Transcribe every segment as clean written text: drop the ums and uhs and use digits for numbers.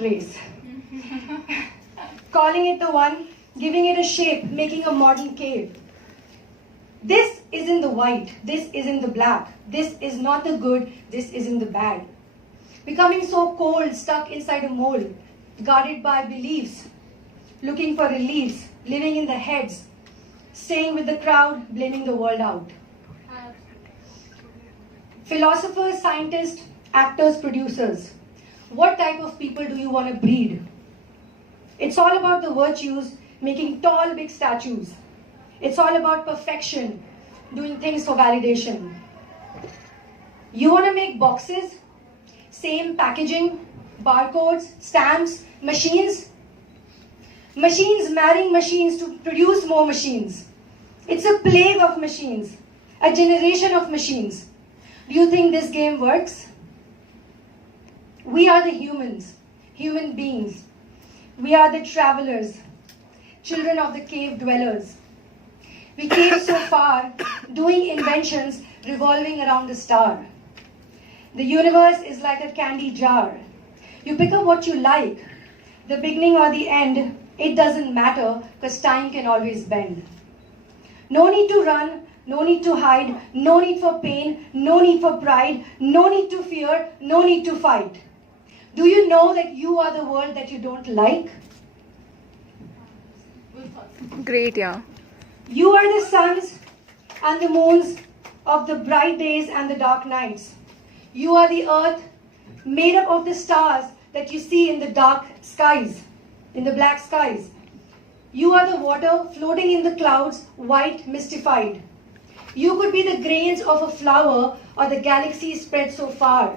rat race. Calling it the one, giving it a shape, making a modern cave. This isn't the white, this isn't the black, this is not the good, this isn't the bad. Becoming so cold, stuck inside a mold, guarded by beliefs, looking for reliefs, living in the heads, staying with the crowd, blaming the world out. Philosophers, scientists, actors, producers. What type of people do you want to breed? It's all about the virtues, making tall, big statues. It's all about perfection, doing things for validation. You want to make boxes, same packaging, barcodes, stamps, machines? Machines marrying machines to produce more machines. It's a plague of machines, a generation of machines. Do you think this game works? We are the humans, human beings. We are the travelers, children of the cave dwellers. We came so far, doing inventions revolving around the star. The universe is like a candy jar. You pick up what you like, the beginning or the end, it doesn't matter because time can always bend. No need to run, no need to hide, no need for pain, no need for pride, no need to fear, no need to fight. Do you know that you are the world that you don't like? Great, yeah. You are the suns and the moons of the bright days and the dark nights. You are the earth made up of the stars that you see in the dark skies, in the black skies. You are the water floating in the clouds, white, mystified. You could be the grains of a flower or the galaxy spread so far.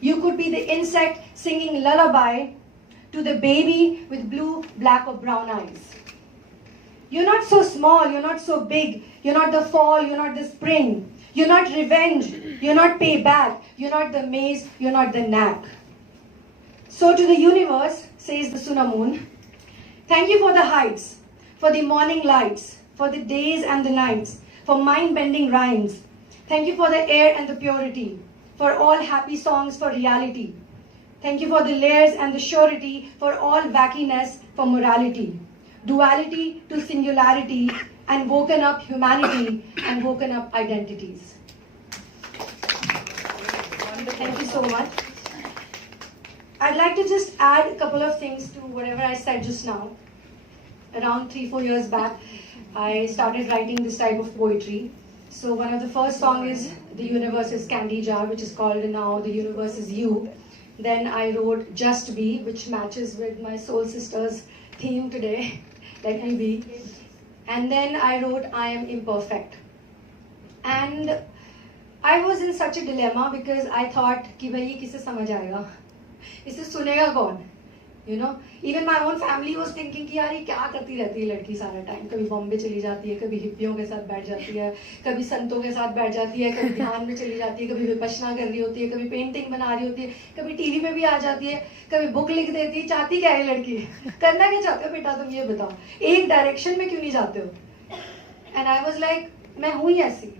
You could be the insect singing lullaby to the baby with blue, black or brown eyes. You're not so small, you're not so big, you're not the fall, you're not the spring. You're not revenge, you're not payback, you're not the maze, you're not the knack. So to the universe, says the Sunamoon, thank you for the heights, for the morning lights, for the days and the nights, for mind-bending rhymes. Thank you for the air and the purity, for all happy songs for reality. Thank you for the layers and the surety, for all wackiness, for morality. Duality to singularity, and woken up humanity, and woken up identities. Thank you so much. I'd like to just add a couple of things to whatever I said just now. Around 3-4 years back, I started writing this type of poetry. So one of the first songs is The Universe is Candy Jar, which is called Now The Universe is You. Then I wrote Just Be, which matches with my Soul Sisters theme today, Let Me Be. And then I wrote I Am Imperfect. And I was in such a dilemma because I thought कि भाई ये किसे समझ आएगा, इसे सुनेगा कौन, you know. Even my own family was thinking कि यार ये क्या करती रहती है लड़की सारा टाइम, कभी बॉम्बे चली जाती है, कभी हिप्पियों के साथ बैठ जाती है, कभी संतों के साथ बैठ जाती है, कभी ध्यान में चली जाती है, कभी विपश्यना कर रही होती है, कभी पेंटिंग बना रही होती है, कभी टीवी में भी आ जाती है, कभी बुक लिख देती है. चाहती क्या है लड़की, करना क्या चाहते हो बेटा, तुम ये बताओ, एक डायरेक्शन में क्यों नहीं जाते हो. एंड आई वाज लाइक मैं हूँ ही ऐसी,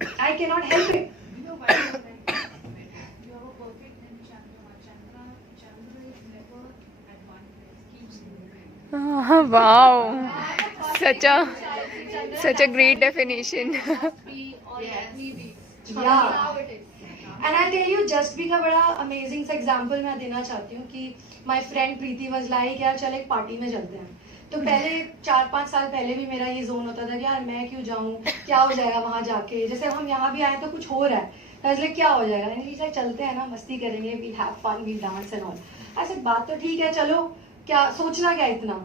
I cannot help it. You know why you have a perfect name, Chandra. Chandra is never at one place. Keeps moving. Wow. Such a great definition. Just be or let me be. Yeah. How it is. And I'll tell you, Just Be का बड़ा amazing सा example मैं देना चाहती हूँ कि my friend Preeti was like यार चल एक पार्टी में चलते हैं. तो पहले 4-5 साल पहले भी मेरा ये जोन होता था कि यार मैं क्यों जाऊँ, क्या हो जाएगा वहाँ जाके, जैसे हम यहाँ भी आए तो कुछ हो रहा है, इसलिए क्या हो जाएगा, नहीं चलते हैं ना, मस्ती करेंगे, we'll have fun, we'll dance and all. ऐसे बात तो ठीक है, चलो क्या सोचना क्या इतना.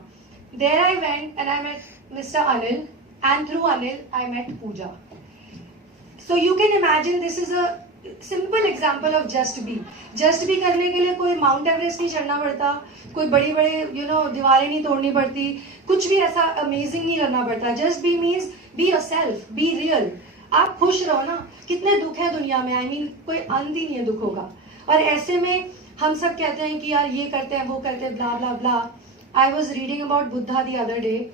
There I went and I met Mr. Anil, and through Anil I met Pooja. So you can imagine this is a simple example of just be. Just B करने के लिए कोई माउंट एवरेस्ट नहीं चढ़ना पड़ता, कोई बड़ी बड़े दीवारें नहीं तोड़नी पड़ती, कुछ भी ऐसा अमेजिंग नहीं करना पड़ता. Just be means be yourself, be real. आप खुश रहो ना. कितने दुख है दुनिया में, आई मीन कोई अंत ही नहीं है दुखों का. और ऐसे में हम सब कहते हैं कि यार ये करते हैं वो करते हैं, blah blah blah. I was reading about Buddha the other day.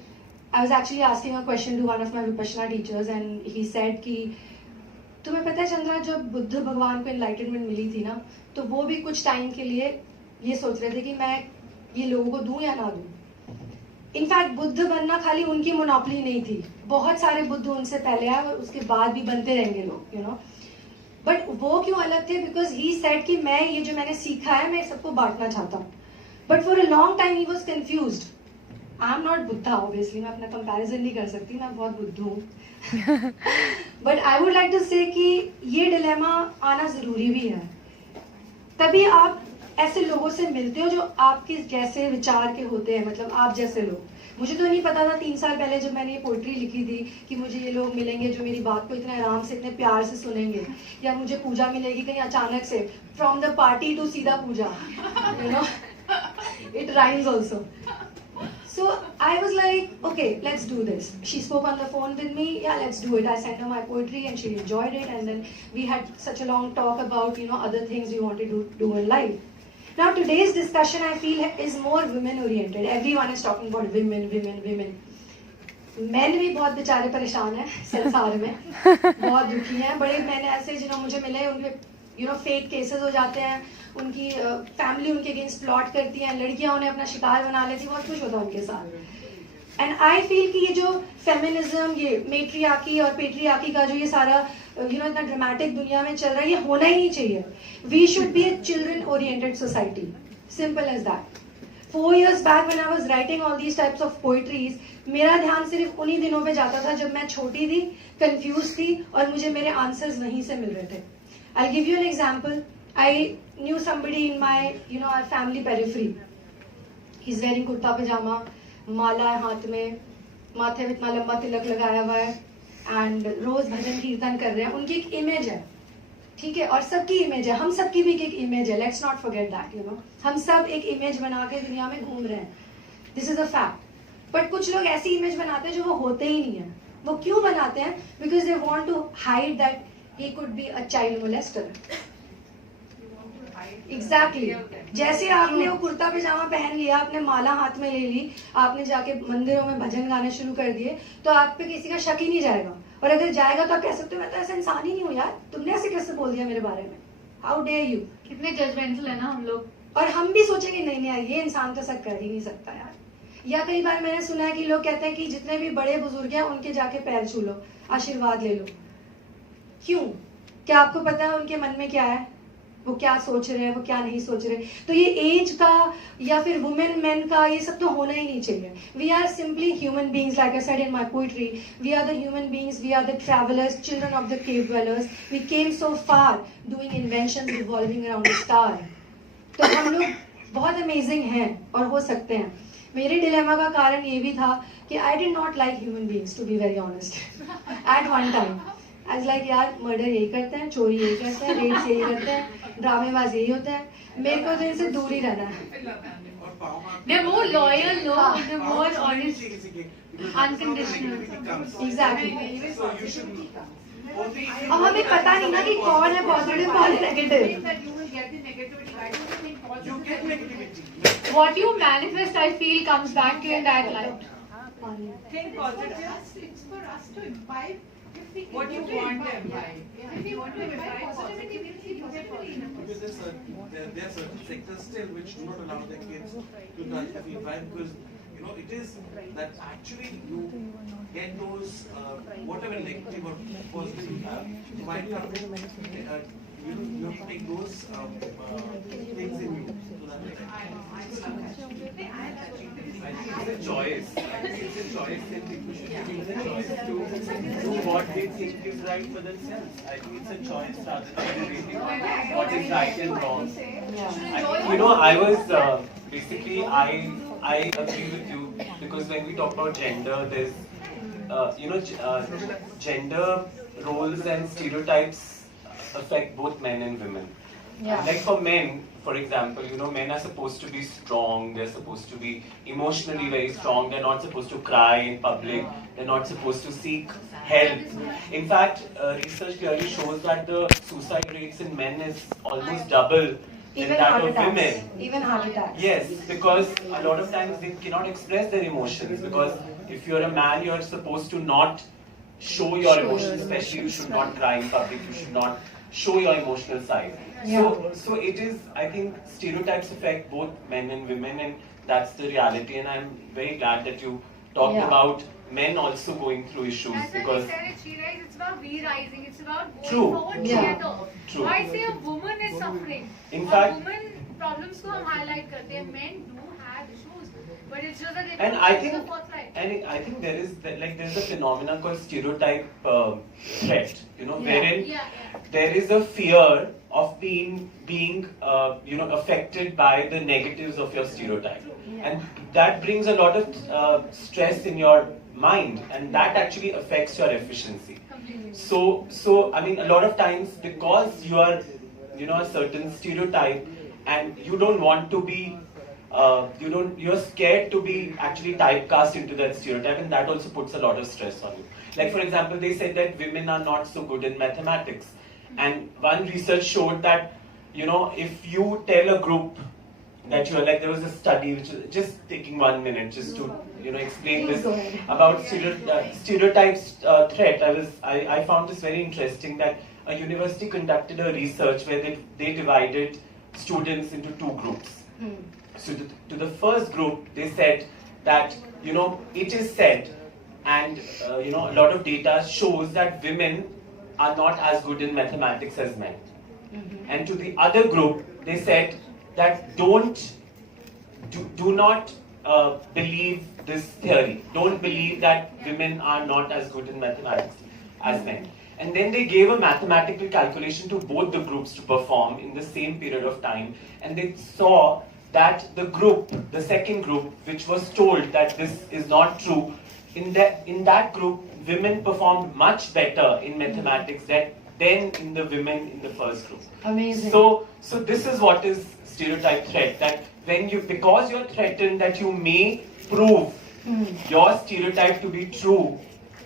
I was actually asking a question to one of my Vipassana teachers and he said कि तुम्हें पता है चंद्रा, जब बुद्ध भगवान को एनलाइटनमेंट मिली थी ना, तो वो भी कुछ टाइम के लिए ये सोच रहे थे कि मैं ये लोगों को दूं या ना दूं। इनफैक्ट बुद्ध बनना खाली उनकी मोनोपोली नहीं थी, बहुत सारे बुद्ध उनसे पहले आए और उसके बाद भी बनते रहेंगे लोग, यू नो। बट वो क्यों अलग थे? बिकॉज ही सेड कि मैं ये जो मैंने सीखा है मैं सबको बांटना चाहता हूँ। But for a long time he was confused. I am not Buddha, ऑब्वियसली मैं अपना कंपैरिजन नहीं कर सकती, मैं बहुत बुद्धू हूँ। But I would like to say कि ये डिलेमा आना जरूरी भी है, तभी आप ऐसे लोगों से मिलते हो जो आपके जैसे विचार के होते हैं, मतलब आप जैसे लोग। मुझे तो नहीं पता था 3 साल पहले जब मैंने ये पोइट्री लिखी थी कि मुझे ये लोग मिलेंगे जो मेरी बात को इतने आराम से इतने प्यार से सुनेंगे, या मुझे पूजा मिलेगी कहीं अचानक से, फ्रॉम द पार्टी टू सीधा puja, you know, it rhymes also. So I was like, okay, let's do this. She spoke on the phone with me. Yeah, let's do it. I sent her my poetry and she enjoyed it. And then we had such a long talk about, you know, other things we wanted to do in life. Now today's discussion I feel is more women oriented. Everyone is talking about women, women, women. Men भी बहुत बेचारे परेशान हैं संसार में, बहुत दुखी हैं. बड़े मैंने ऐसे जिन्होंने मुझे मिले उनके फेक केसेस हो जाते हैं, उनकी फैमिली उनके अगेंस्ट प्लॉट करती है, लड़कियां उन्हें अपना शिकार बना लेती, बहुत कुछ होता है उनके साथ. एंड आई फील कि ये जो फेमिनिज्म, ये मेट्रियार्की और पेट्रियार्की का जो ये सारा इतना ड्रामेटिक दुनिया में चल रहा है, ये होना ही नहीं चाहिए. We should be a children oriented society, simple as that. 4 years back when I was writing all these types of poetries, मेरा ध्यान सिर्फ उन्हीं दिनों पे जाता था जब मैं छोटी थी, कंफ्यूज थी और मुझे मेरे आंसर्स वहीं से मिल रहे थे. I'll give you an example. I knew somebody in my, our family periphery. He's wearing kurta pajama, माला है हाथ में, माथे में इतना लंबा तिलक लगाया हुआ है, एंड रोज भजन कीर्तन कर रहे हैं. उनकी एक इमेज है, ठीक है, और सबकी इमेज है, हम सबकी भी एक इमेज है. लेट्स नॉट फॉरगेट दैट, हम सब एक इमेज बना के दुनिया में घूम रहे हैं. This is a fact. But कुछ लोग ऐसी इमेज बनाते हैं जो वो होते ही नहीं है. वो क्यों बनाते हैं? Because they want to hide that he could be a child molester. Exactly. जैसे आपने वो कुर्ता पजामा पहन लिया, आपने माला हाथ में ले ली, आपने जाके मंदिरों में भजन गाने शुरू कर दिए, तो आप पे किसी का शक ही नहीं जाएगा. और अगर जाएगा तो आप कह सकते हो मैं तो ऐसा इंसान ही नहीं हूँ यार, तुमने ऐसे कैसे बोल दिया मेरे बारे में, हाउ डेयर यू. कितने जजमेंटल है ना हम लोग. और हम भी सोचेंगे नहीं नहीं ये इंसान तो सब कर ही नहीं सकता यार. या कई बार मैंने सुना है कि लोग कहते हैं कि जितने भी बड़े बुजुर्ग हैं उनके जाके पैर छू लो, आशीर्वाद ले लो. क्यों? क्या आपको पता है उनके मन में क्या है, वो क्या सोच रहे हैं, वो क्या नहीं सोच रहे? तो ये एज का या फिर वुमेन मेन का ये सब तो होना ही नहीं चाहिए. We are simply human beings, like I said in my poetry. We are the human beings, we are the travellers, children of the cave dwellers. We came so far doing inventions revolving around the star. तो हम लोग बहुत अमेजिंग हैं और हो सकते हैं. मेरे डिलेमा का कारण ये भी था कि I did not like human beings, to be very honest, at one time. I was like यार मर्डर यही करते हैं, चोरी यही करते हैं, रेप्स यही करते हैं, ड्रामेबाज यही होते हैं, मेरे को तो इनसे दूर ही रहना है. They're more loyal, no? They're more honest, unconditional. Exactly. So you should only. अब हमें पता नहीं ना कि कौन है पॉजिटिव कौन है negative. That you will get the negativity. I don't think You positive. get negativity. What you manifest, I feel, comes back to you in that light. Think positive. It's for us to imbibe. If we What you want to want to imbibe. imbibe. If we want to imbibe positivity, we'll see positivity in a person. Because there are certain sectors still which do not allow their kids to touch the feedback, because it is that actually you get those whatever negative or positive you have, you might come you have to take those things in you. So that it's a choice. It's a choice that people should use a choice to do what they think is right for themselves. I think it's a choice rather than debating on what is right and wrong. I was basically I agree with you, because when we talk about gender, there's gender roles and stereotypes affect both men and women. Yeah. Like for men, for example, men are supposed to be strong. They're supposed to be emotionally very strong. They're not supposed to cry in public. They're not supposed to seek help. In fact, research clearly shows that the suicide rates in men is almost double than Even that heart of attacks. women. Even heart attacks. Yes, because a lot of times they cannot express their emotions, because if you're a man, you're supposed to not show your emotions. Especially, you should not cry in public. You should not show your emotional side. Yeah. So it is, I think, stereotypes affect both men and women, and that's the reality. And I'm very glad that you talked Yeah. about men also going through issues, That's why because we said it, Sheila, it's about we-rising, it's about going True. forward Yeah. together. True. Why say a woman is suffering? In और fact- women problems को हम highlight करते हैं, men do have issues, but it's just that they And don't I use the think, spotlight. and I think there's a phenomenon called stereotype threat, you know, Yeah. wherein Yeah. there is a fear of being affected by the negatives of your stereotype, and that brings a lot of stress in your mind, and that actually affects your efficiency. Completely. So I mean, a lot of times, because you are, a certain stereotype, and you don't want to be, you're scared to be actually typecast into that stereotype, and that also puts a lot of stress on you. Like, for example, they said that women are not so good in mathematics, and one research showed that, if you tell a group that you're like, there was a study which was just taking 1 minute just to, explain Please this go ahead. about stereotypes threat. I found this very interesting, that a university conducted a research where they divided students into 2 groups. So to the first group, they said that, it is said, and a lot of data shows that women are not as good in mathematics as men. And to the other group, they said that do not believe this theory. Don't believe that women are not as good in mathematics as men. And then they gave a mathematical calculation to both the groups to perform in the same period of time, and they saw that the second group, which was told that this is not true, in that group, women performed much better in mathematics than in the women in the first group. Amazing. So this is what is stereotype threat, that because you're threatened that you may prove your stereotype to be true,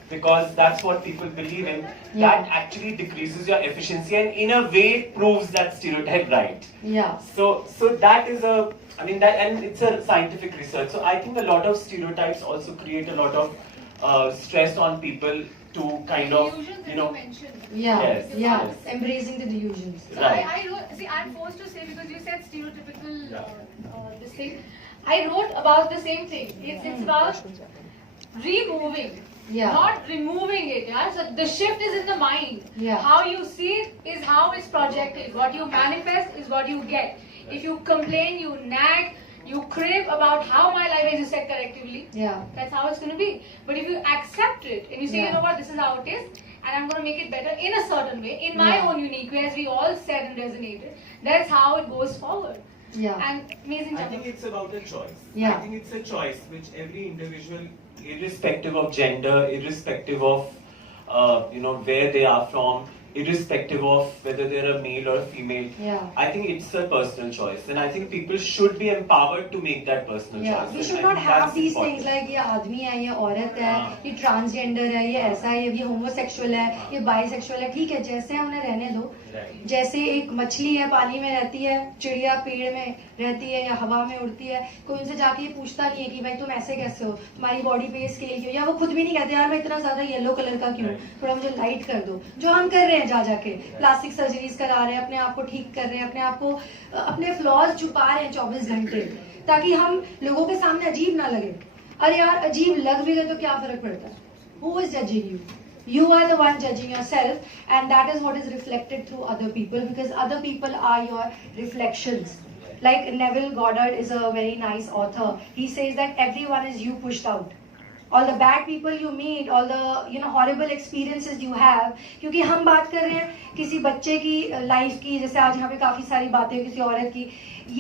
because that's what people believe in, that actually decreases your efficiency, and in a way proves that stereotype right. Yeah. So that is and it's a scientific research. So I think a lot of stereotypes also create a lot of stress on people to kind of, Illusions that you mentioned. Yeah. Yes, Yeah. yes. Embracing the delusions. So Right. I wrote, see, I'm forced to say, because you said stereotypical this thing. I wrote about the same thing. It's about removing, Yeah. not removing it. Yeah. So the shift is in the mind. Yeah. How you see it is how it's projected. What you manifest is what you get. If you complain, you nag, you crib about how my life is, you said collectively. Yeah. That's how it's going to be. But if you accept it and you say, Yeah. you know what, this is how it is, and I'm going to make it better in a certain way, in my Yeah. own unique way, as we all said and resonated, that's how it goes forward. Yeah. And amazing I job. think it's about a choice. Yeah. I think it's a choice which every individual, irrespective of gender, irrespective of where they are from, irrespective of whether they're a male or female, Yeah. I think it's a personal choice, and I think people should be empowered to make that personal Yeah, choice. we And should I not think have that's these important. things like ये आदमी है, ये औरत है, हाँ. ये ट्रांसजेंडर है, ये ऐसा है, ये होमोसेक्सुअल है, ये बाइसेक्सुअल है. ठीक है, जैसे है उन्हें रहने दो. Right. जैसे एक मछली है पानी में रहती है, चिड़िया पेड़ में रहती है या हवा में उड़ती है, कोई उनसे जाके ये पूछता नहीं है कि भाई तुम ऐसे कैसे हो, तुम्हारी बॉडी पे स्केल क्यों, या वो खुद भी नहीं कहते यार मैं इतना ज्यादा येलो कलर का क्यों, थोड़ा मुझे लाइट कर दो. जो हम कर रहे हैं जाके प्लास्टिक सर्जरीज करा रहे हैं, अपने आप को ठीक कर रहे हैं, अपने आप को अपने फ्लॉज छुपा रहे हैं 24 घंटे, ताकि हम लोगों के सामने अजीब ना लगे. अरे यार अजीब लग भी गए तो क्या फर्क पड़ता है? Who is judging you? You are the one judging yourself, and that is what is reflected through other people, because other people are your reflections. Like Neville Goddard is a very nice author. He says that everyone is you pushed out. All the bad people you meet, all the horrible experiences you have. क्योंकि हम बात कर रहे हैं किसी बच्चे की लाइफ की, जैसे आज यहाँ पे काफी सारी बातें हुई किसी औरत की,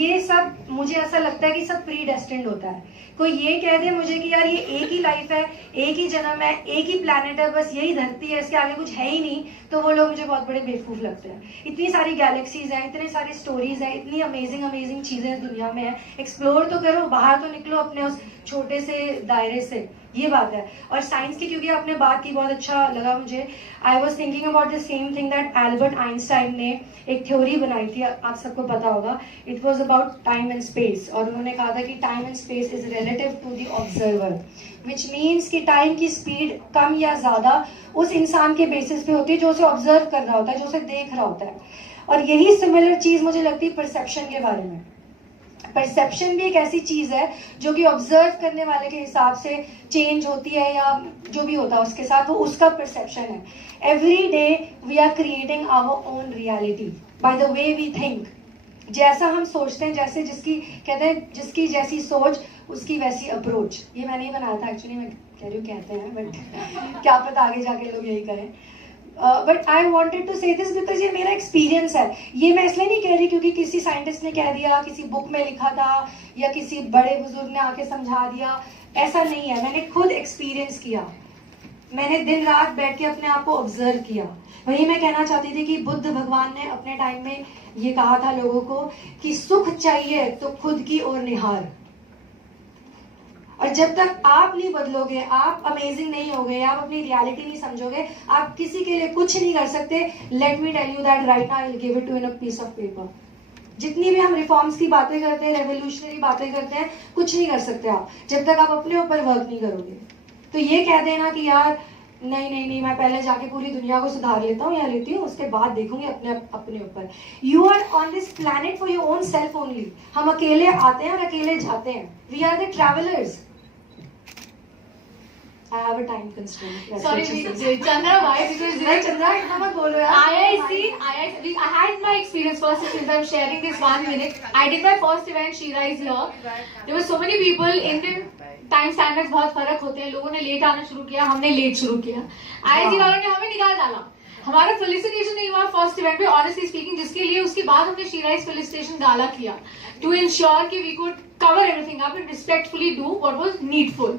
ये सब मुझे ऐसा लगता है कि सब प्री डेस्टिन्ड होता है. कोई ये कह दे मुझे कि यार ये एक ही लाइफ है, एक ही जन्म है, एक ही प्लैनेट है, बस यही धरती है, इसके आगे कुछ है ही नहीं, तो वो लोग मुझे बहुत बड़े बेवकूफ लगते हैं. इतनी सारी गैलेक्सीज हैं, इतने सारी स्टोरीज हैं, इतनी अमेजिंग अमेजिंग चीजें दुनिया में हैं. एक्सप्लोर तो करो, बाहर तो निकलो अपने उस छोटे से दायरे से. ये बात है। और साइंस की क्योंकि आपने बात की बहुत अच्छा लगा मुझे। I was thinking about the same thing that Albert Einstein ने एक थ्योरी बनाई थी, आप सबको पता होगा। It was about time and space, और उन्होंने कहा था कि time and space is relative to the observer, which means कि टाइम की स्पीड कम या ज्यादा उस इंसान के बेसिस पे होती है जो उसे ऑब्जर्व कर रहा होता है, जो उसे देख रहा होता है। और यही सिमिलर चीज मुझे लगती है परसेप्शन के बारे में। परसेप्शन भी एक ऐसी चीज है जो कि ऑब्जर्व करने वाले के हिसाब से चेंज होती है, या जो भी होता है उसके साथ, वो उसका परसेप्शन है। Every day we are creating our own reality by the way we think. जैसा हम सोचते हैं, जैसे जिसकी कहते हैं जिसकी जैसी सोच उसकी वैसी अप्रोच। ये मैंने ही बनाया था एक्चुअली, मैं कह रही हूँ कहते हैं, बट क्या पता आगे जाके लोग यही करें। बट आई वॉन्टेड टू से दिस बिकॉज ये मेरा एक्सपीरियंस है। ये मैं इसलिए नहीं कह रही क्योंकि किसी साइंटिस्ट ने कह दिया, किसी बुक में लिखा था, या किसी बड़े बुजुर्ग ने आके समझा दिया। ऐसा नहीं है, मैंने खुद एक्सपीरियंस किया। मैंने दिन रात बैठ के अपने आप को ऑब्जर्व किया। वही मैं कहना चाहती थी कि बुद्ध भगवान ने अपने टाइम में ये कहा था लोगों को कि सुख चाहिए तो खुद की ओर निहार। और जब तक आप नहीं बदलोगे, आप अमेजिंग नहीं होगे, आप अपनी रियलिटी नहीं समझोगे, आप किसी के लिए कुछ नहीं कर सकते। Let me tell you that right now I will give it to in a piece of paper. जितनी भी हम रिफॉर्म्स की बातें करते हैं, रेवोल्यूशनरी बातें करते हैं, कुछ नहीं कर सकते आप जब तक आप अपने ऊपर वर्क नहीं करोगे। तो ये कह देना कि यार नहीं नहीं नहीं, मैं पहले जाके पूरी दुनिया को सुधार लेता हूँ या लेती हूँ, उसके बाद देखूंगी अपने ऊपर। You are on this planet for your own self only. हम अकेले आते हैं और अकेले जाते हैं। We are the travellers. I have a time constraint. That's Sorry, what she says. Chandra, why? Because Chandra, इतना मत बोलो यार। I had my experience first since I'm sharing this 1 minute. I did my first event, Shira is here. There were so many people. Indian time standards बहुत फर्क होते हैं। लोगों ने लेट आना शुरू किया, हमने लेट शुरू किया। IIT वालों ने हमें निकाल डाला। हमारा फेलिसिटेशन नहीं हुआ फर्स्ट इवेंट पे, ऑनेस्टली स्पीकिंग, जिसके लिए उसके बाद हमने शीराइज फेलिसिटेशन गाला किया टू इंश्योर कि we could cover everything up and respectfully do what was needful.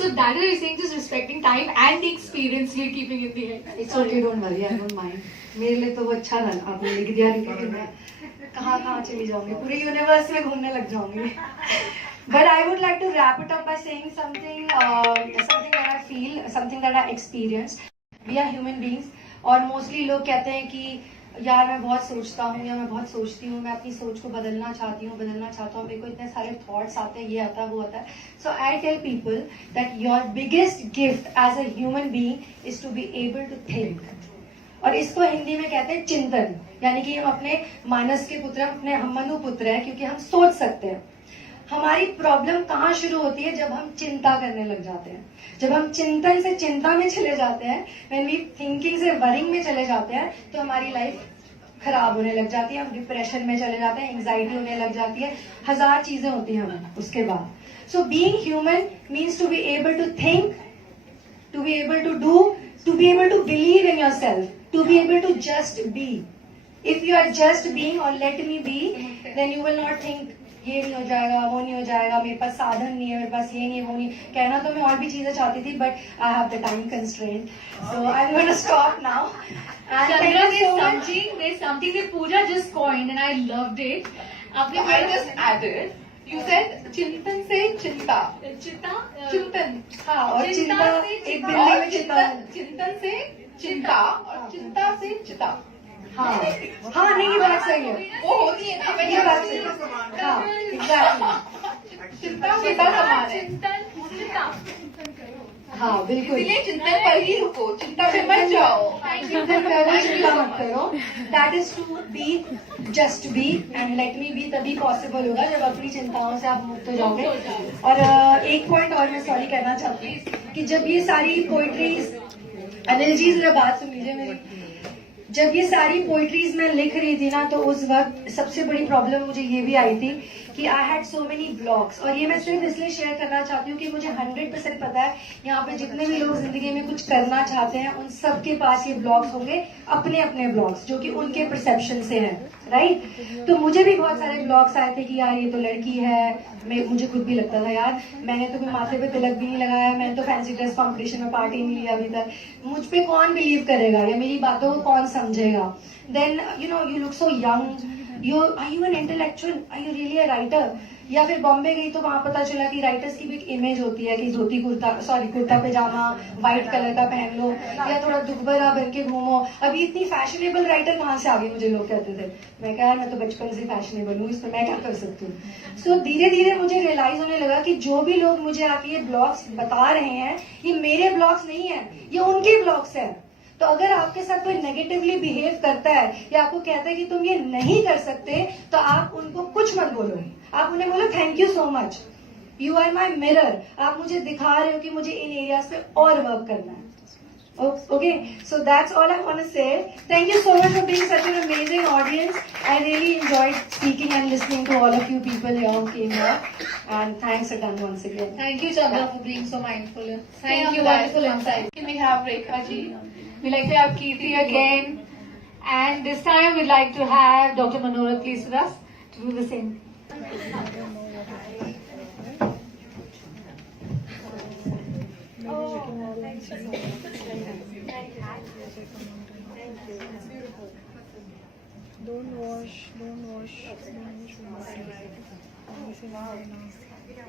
So that is why we're saying just respecting time and the experience we're keeping in the head. It's okay, don't worry, I don't mind. मेरे लिए तो वो अच्छा था, आपने लिख दिया कि मैं कहाँ चली जाऊंगी, पूरे यूनिवर्स में घूमने लग जाऊंगी। But I would like to wrap it up by saying something that I feel, something that I experienced. We are human beings, और मोस्टली लोग कहते हैं कि यार मैं बहुत सोचता हूँ या मैं बहुत सोचती हूँ, मैं अपनी सोच को बदलना चाहती हूँ, मेरे को इतने सारे थॉट्स आते हैं, ये आता है वो आता है। So I tell people that your biggest gift as a human being is to be able to think. और इसको हिंदी में कहते हैं चिंतन, यानी कि हम अपने मानस के पुत्र, हम मनु पुत्र हैं क्योंकि हम सोच सकते हैं। हमारी प्रॉब्लम कहाँ शुरू होती है? जब हम चिंता करने लग जाते हैं, जब हम चिंतन से चिंता में चले जाते हैं, व्हेन वी थिंकिंग से वरिंग में चले जाते हैं, तो हमारी लाइफ खराब होने लग जाती है, हम डिप्रेशन में चले जाते हैं, एंग्जाइटी होने लग जाती है, हजार चीजें होती हैं हमें उसके बाद। So being human means to be able to think, to be able to do, to be able to believe in yourself, to be able to just be. If you are just being और let me be, then you will not think ये नहीं हो जाएगा, वो नहीं हो जाएगा, मेरे पास साधन नहीं है, मेरे पास ये नहीं है, वो नहीं। कहना तो मैं और भी चीजें चाहती थी, but I have the time constraint, so I am going to stop now. There's something that Pooja just coined and I loved it. I just added, you said चिंतन से चिंता, चिंतन, हाँ, और चिंता एक बिल्ली और में चिंता, चिंतन से चिंता और चिंता से चिता। हाँ हाँ, नहीं ये बात सही है, वो होती है ना, ये बात सही है, हाँ एग्जैक्टली, चिंता चिंता समान है। हाँ बिल्कुल, इसलिए चिंतन पर ही रुको, चिंता में मत जाओ। चिंतन करो, चिंता मत करो। That is to be, just be and let me be, तभी पॉसिबल होगा जब अपनी चिंताओं से आप मुक्त हो जाओगे। और एक पॉइंट और मैं सॉरी कहना चाहती हूँ कि जब ये सारी पोइट्रीज, अनिल जी जरा बात सुन लीजिए मेरी, जब ये सारी पोइट्रीज मैं लिख रही थी ना, तो उस वक्त सबसे बड़ी प्रॉब्लम मुझे ये भी आई थी कि I had so many blogs. और ये मैं सिर्फ इसलिए शेयर करना चाहती हूँ कि मुझे 100% पता है यहाँ पे जितने भी लोग जिंदगी में कुछ करना चाहते हैं, उन सबके पास ये ब्लॉग्स होंगे, अपने अपने ब्लॉग्स जो कि उनके परसेप्शन से हैं, राइट। तो मुझे भी बहुत सारे ब्लॉग्स आए थे कि यार ये तो लड़की है, मुझे खुद भी लगता था यार मैंने तो कोई माथे पे तिलक भी नहीं लगाया, मैंने तो फैंसी ड्रेस कॉम्पिटिशन में पार्ट ही नहीं लिया अभी तक, मुझ पे कौन बिलीव करेगा या मेरी बातों को कौन समझेगा। Then you know, you look so young, are you an intellectual, are you really a writer? या फिर बॉम्बे गई तो वहां पता चला कि राइटर्स की भी एक इमेज होती है कि धोती कुर्ता पैजामा व्हाइट कलर का पहन लो या थोड़ा दुबला बन के घूमो। अभी इतनी फैशनेबल राइटर कहाँ से आ गई, मुझे लोग कहते थे। मैं कहा यार मैं तो बचपन से फैशनेबल हूँ, इसमें मैं क्या कर सकती हूँ। सो धीरे धीरे मुझे रियलाइज होने लगा कि जो भी लोग मुझे आके ये ब्लॉग्स बता रहे हैं ये मेरे ब्लॉग्स नहीं है, ये उनके ब्लॉग्स है। तो अगर आपके साथ कोई नेगेटिवली बिहेव करता है या आपको कहता है कि तुम ये नहीं कर सकते, तो आप उनको कुछ मत बोलो, आप उन्हें बोलो thank you so much, you are my mirror. आप मुझे दिखा रहे हो कि मुझे इन एरियाज पे और वर्क करना है। Okay, so that's all I want to say. Thank you so much for being such an amazing audience. I really enjoyed speaking and listening to all of you people here who came here. And thanks again once again. Thank you, Chandra, for being so mindful. Thank you, guys. wonderful insight. Can we have Rekha ji? We'd like to have Kirti again. And this time we'd like to have Dr. Manohar please with us to do the same. Don't wash.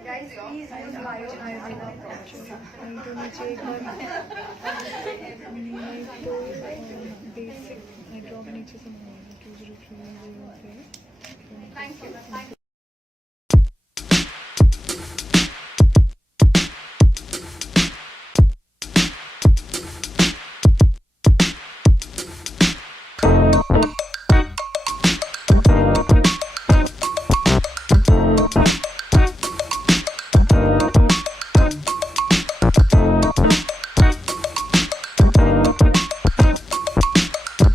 Guys, please use bio. नहीं तो नीचे एक बार नहीं तो basic drop नीचे से मंगवाएंगे 2030 पे। Thank you.